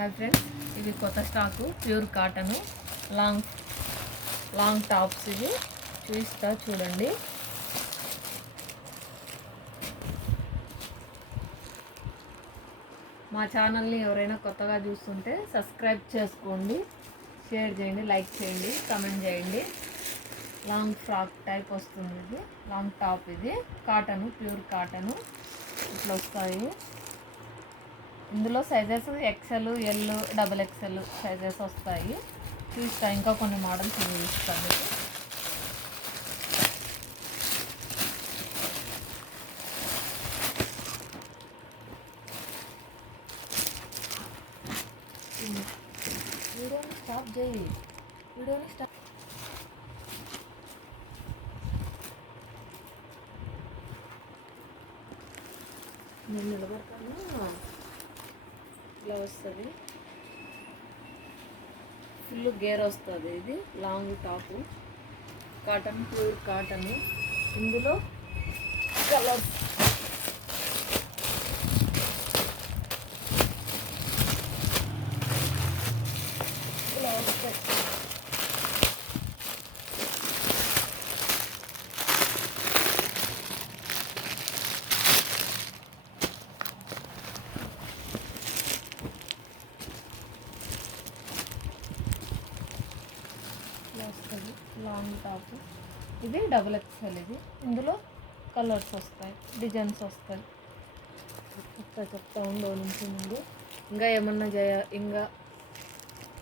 Hi friends, ఇవి కొత్త stock pure cotton long tops. ఇవి చూపిస్తా చూడండి. మా ఛానల్ని ఎవరైనా కొత్తగా చూస్తుంటే సబ్స్క్రైబ్ చేసుకోండి, షేర్ చేయండి, లైక్ చేయండి, కామెంట్ చేయండి. లాంగ్ ఫ్రాక్ టైప్ వస్తుంది. ఇది లాంగ్ టాప్. ఇది కాటను, ప్యూర్ కాటను. ఇట్లా వస్తాయి. ఇందులో sizes XL, L, double XL sizes వస్తాయి. చూస్తా ఇంకా కొన్ని మోడల్స్ చూపిస్తాను మీకు. వీడియోని స్టాప్ చేయి. నేను నిలబడతాను. ఇలా వస్తుంది, ఫుల్ గేర్ వస్తుంది. ఇది long top, cotton, pure cotton. ఇందులో కలర్స్ ఇలా వస్తాయి. వస్తుంది లాంగ్ టాప్. ఇది డబుల్ ఎక్స్ఎల్. ఇది ఇందులో కలర్స్ వస్తాయి, డిజైన్స్ వస్తాయి. చెప్తా ఉందో నుంచి ముందు ఇంకా ఏమన్నా ఇంకా